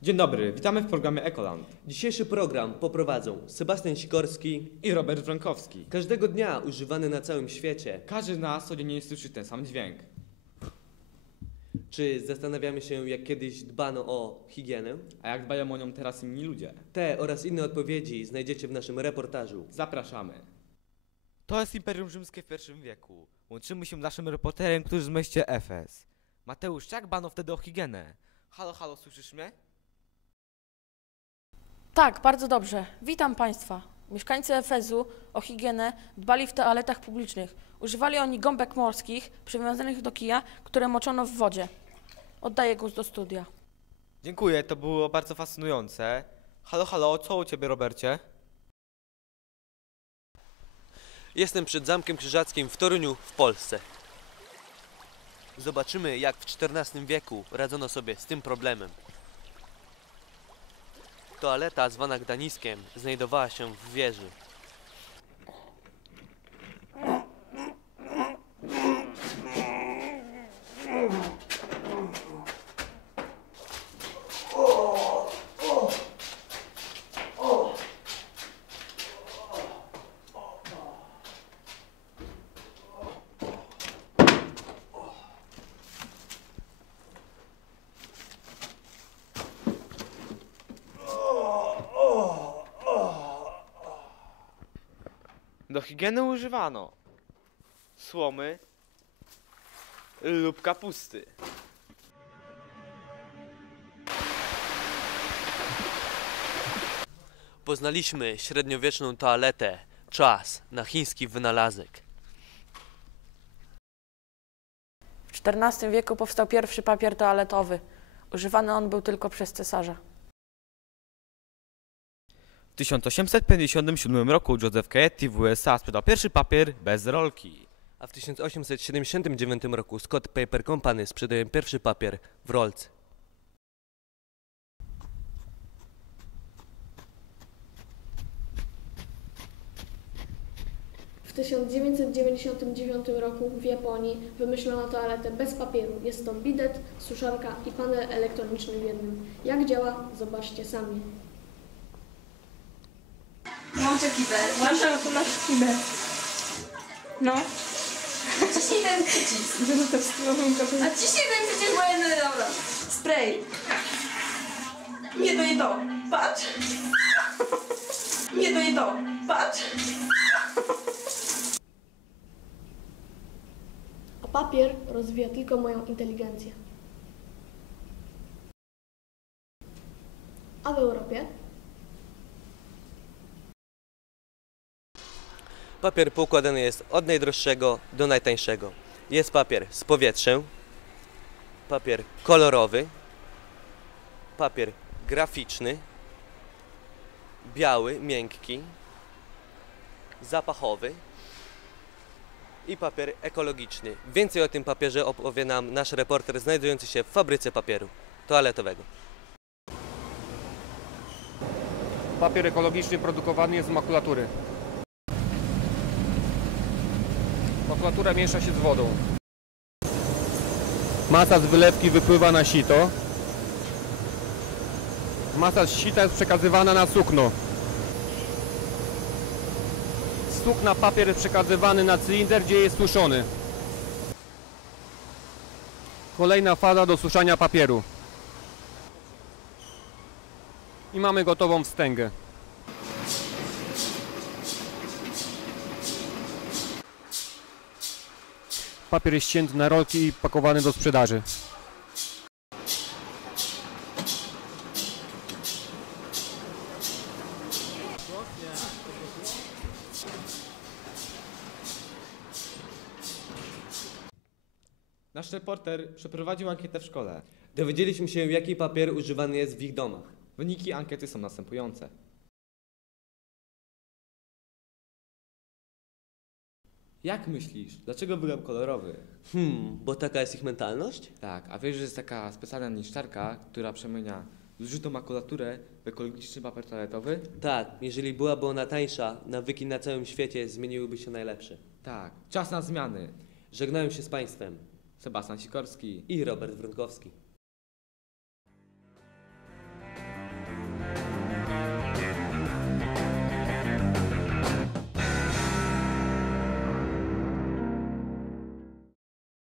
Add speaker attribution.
Speaker 1: Dzień dobry, witamy w programie Ekoland.
Speaker 2: Dzisiejszy program poprowadzą Sebastian Sikorski
Speaker 1: I Robert Wronkowski.
Speaker 2: Każdego dnia używany na całym świecie.
Speaker 1: Każdy z nas codziennie słyszy ten sam dźwięk.
Speaker 2: Czy zastanawiamy się, jak kiedyś dbano o higienę?
Speaker 1: A jak dbają o nią teraz inni ludzie?
Speaker 2: Te oraz inne odpowiedzi znajdziecie w naszym reportażu.
Speaker 1: Zapraszamy.
Speaker 3: To jest Imperium Rzymskie w I wieku. Łączymy się z naszym reporterem, który z mieście Efes. Mateusz, jak dbano wtedy o higienę? Halo, halo, słyszysz mnie?
Speaker 4: Tak, bardzo dobrze. Witam Państwa. Mieszkańcy Efezu o higienę dbali w toaletach publicznych. Używali oni gąbek morskich przywiązanych do kija, które moczono w wodzie. Oddaję głos do studia.
Speaker 3: Dziękuję, to było bardzo fascynujące. Halo, halo, co u ciebie, Robercie?
Speaker 2: Jestem przed Zamkiem Krzyżackim w Toruniu w Polsce. Zobaczymy, jak w XIV wieku radzono sobie z tym problemem. Toaleta zwana Gdaniskiem znajdowała się w wieży.
Speaker 3: Do higieny używano słomy lub kapusty.
Speaker 2: Poznaliśmy średniowieczną toaletę. Czas na chiński wynalazek.
Speaker 4: W XIV wieku powstał pierwszy papier toaletowy. Używany on był tylko przez cesarza.
Speaker 3: W 1857 roku Joseph Cayeti w USA sprzedał pierwszy papier bez rolki.
Speaker 2: A w 1879 roku Scott Paper Company sprzedaje pierwszy papier w rolce.
Speaker 5: W 1999 roku w Japonii wymyślono toaletę bez papieru. Jest to bidet, suszarka i panel elektroniczny w jednym. Jak działa? Zobaczcie sami.
Speaker 6: Włączę kibel. Włączam, tu masz kibel. No. Ciśnij ten przycisk. A ciśnij ten przycisk, bo jeden, dobra. Spray. Nie, to nie to. Patrz. Nie, to nie to. Patrz.
Speaker 5: A papier rozwija tylko moją inteligencję. A w Europie?
Speaker 2: Papier poukładany jest od najdroższego do najtańszego. Jest papier z powietrzem, papier kolorowy, papier graficzny, biały, miękki, zapachowy i papier ekologiczny. Więcej o tym papierze opowie nam nasz reporter znajdujący się w fabryce papieru toaletowego.
Speaker 7: Papier ekologiczny produkowany jest z makulatury. Makulatura miesza się z wodą. Masa z wylewki wypływa na sito. Masa z sita jest przekazywana na sukno. Z sukna papier jest przekazywany na cylinder, gdzie jest suszony. Kolejna faza do suszania papieru. I mamy gotową wstęgę. Papier jest ścięty na rolki i pakowany do sprzedaży.
Speaker 1: Nasz reporter przeprowadził ankietę w szkole.
Speaker 2: Dowiedzieliśmy się, jaki papier używany jest w ich domach.
Speaker 1: Wyniki ankiety są następujące. Jak myślisz, dlaczego wybrał kolorowy?
Speaker 2: Bo taka jest ich mentalność?
Speaker 1: Tak, a wiesz, że jest taka specjalna niszczarka, która przemienia zużytą makulaturę w ekologiczny papier toaletowy?
Speaker 2: Tak, jeżeli byłaby ona tańsza, nawyki na całym świecie zmieniłyby się najlepsze.
Speaker 1: Tak, czas na zmiany.
Speaker 2: Żegnają się z Państwem
Speaker 1: Sebastian Sikorski
Speaker 2: i Robert Wronkowski.